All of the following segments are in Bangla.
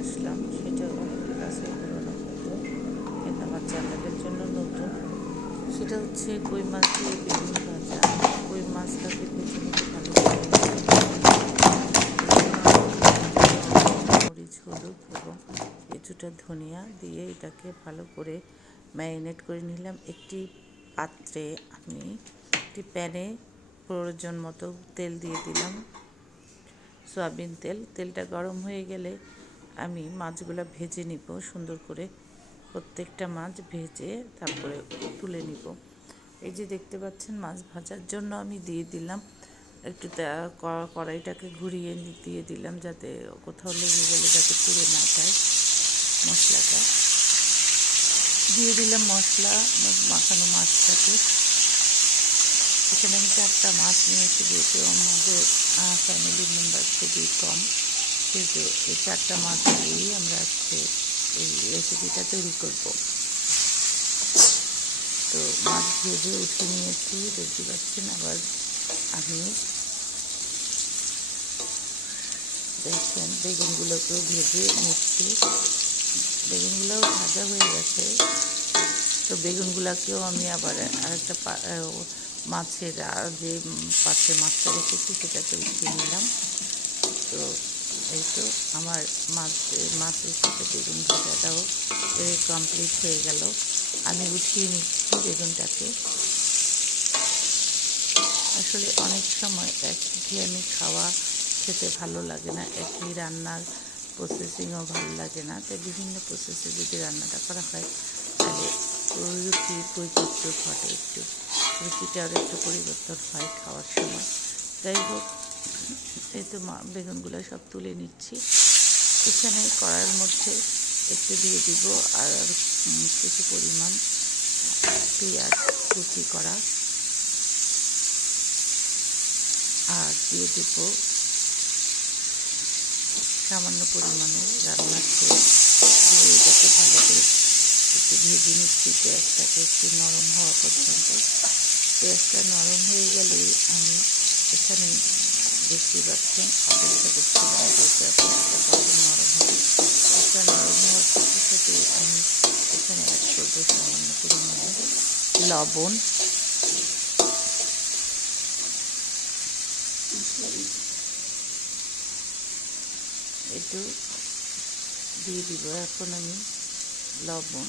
আসলাম। সেটা অনেকের কাছে পুরোনো হয়তো। কিন্তু আমার চ্যানেলের জন্য নতুন। সেটা হচ্ছে কই মাছ দিয়ে বেগুন ভাজা। কই মাছটাকে নিতে ভালো মরিচ, হলুদ এবং কিছুটা ধনিয়া দিয়ে এটাকে ভালো করে ম্যারিনেট করে নিলাম। একটি পাত্রে আমি একটি প্যানে প্রয়োজন মতো তেল দিয়ে দিলাম। সয়াবিন তেল, তেলটা গরম হয়ে গেলে আমি মাছগুলো ভেজে নিব, সুন্দর করে প্রত্যেকটা মাছ ভেজে তারপরে তুলে নিব। এই যে দেখতে পাচ্ছেন, মাছ ভাজার জন্য আমি দিয়ে দিলাম একটু কড়াইটাকে ঘুরিয়ে দিয়ে দিলাম যাতে কোথাও লেগে গেলে যাতে পুড়ে না যায় মশলাটা। দিয়ে দিলাম মশলা, মাখানো মাছটাকে। এখানে আমি চারটা মাছ নিয়েছি, যেহেতু আমাদের ফ্যামিলি মেম্বার খুবই কম। সেহেতু এই চারটা মাছ দিয়েই আমরা আজকে এই রেসিপিটা তৈরি করব। তো মাছ ভেজে উঠে নিয়েছি, দেখতে পাচ্ছেন? আবার আমি দেখছেন বেগুনগুলোকেও ভেজে নিচ্ছি। বেগুনগুলোও ভাজা হয়ে গেছে। তো বেগুনগুলোকেও আমি আবার আরেকটা মাছের যে পাত্রে মাছটা রেখেছি সেটাকে উঠিয়ে নিলাম। তো এই তো আমার মাছ মাছের সাথে বেগুন ভাজাটাও কমপ্লিট হয়ে গেল। আমি উঠিয়ে নিচ্ছি বেগুনটাকে। আসলে অনেক সময় একঘেয়েমি খাওয়া খেতে ভালো লাগে না একই রান্নার প্রসেসিংও ভালো লাগে না। তাই বিভিন্ন প্রসেসে যদি রান্নাটা করা হয়, তাহলে রুচির বৈচিত্র্য ঘটে একটু। রুচিটার একটু পরিবর্তন হয় খাওয়ার সময়। যাই হোক, এই তো মা, বেগুনগুলো সব তুলে নিচ্ছি। এখানে কড়াইয়ের মধ্যে একটু দিয়ে দিব আর কিছু পরিমাণ পেঁয়াজ কুচি করা। আর দিয়ে দেব সামান্য পরিমাণে রান্নার তেল। এটাকে ভালো করে একটু ভেজে নিচ্ছি, পেঁয়াজটাকে একটু নরম হওয়া পর্যন্ত। পেঁয়াজটা নরম হয়ে গেলেই আমি এখানে দেখতে পাচ্ছেন, অপেক্ষা করছিলাম পেঁয়াজটা নরম হবে পেঁয়াজটা নরম হওয়ার সাথে সাথে আমি এখানে অ্যাড করব সামান্য পরিমাণে লবণ একটু দিয়ে দিব। এখন আমি লবণ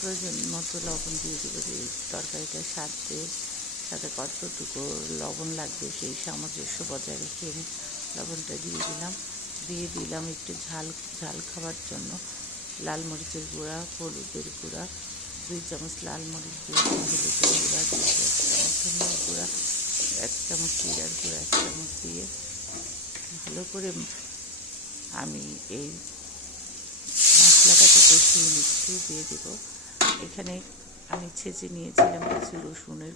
প্রয়োজন মতো লবণ দিয়ে দিব, যে তরকারিটা সাথে সাথে কতটুকু লবণ লাগবে সেই সামঞ্জস্য বজায় রেখে আমি লবণটা দিয়ে দিলাম। দিয়ে দিলাম একটু ঝাল ঝাল খাবার জন্য লাল মরিচের গুঁড়া, হলুদের গুঁড়া, দুই চামচ লাল মরিচ দিয়েছি হলুদের গুঁড়া ধনিয়ার গুঁড়া, এক চামচ জিরার গুঁড়া, এক চামচ দিয়ে ভালো করে আমি এই মশলাটাকে কষিয়ে নিচ্ছি, দিয়ে দেব। এখানে আমি ছেঁচে নিয়েছিলাম কিছু রসুনের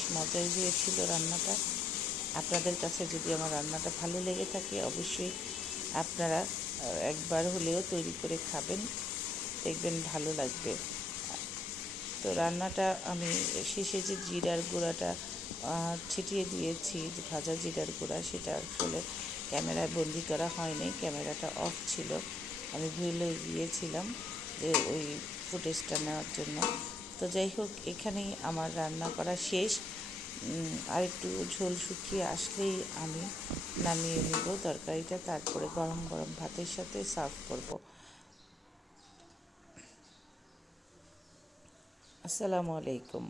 বেশ মজাই হয়েছিল রান্নাটা। আপনাদের কাছে যদি আমার রান্নাটা ভালো লেগে থাকে, অবশ্যই আপনারা একবার হলেও তৈরি করে খাবেন। দেখবেন ভালো লাগবে। তো রান্নাটা আমি শেষে যে জিরার গুঁড়াটা ছিটিয়ে দিয়েছি, যে ভাজা জিরার গুঁড়া, সেটা আসলে ক্যামেরায় বন্দি করা হয়নি, ক্যামেরাটা অফ ছিল। আমি ভুলে গিয়েছিলাম যে ওই ফুটেজটা নেওয়ার জন্য। তো যাই হোক, এখানেই আমার রান্না করা শেষ। আর একটু ঝোল শুকিয়ে আসলেই আমি নামিয়ে নেব তরকারিটা, তারপরে গরম গরম ভাতের সাথে সার্ভ করব। আসসালামু আলাইকুম।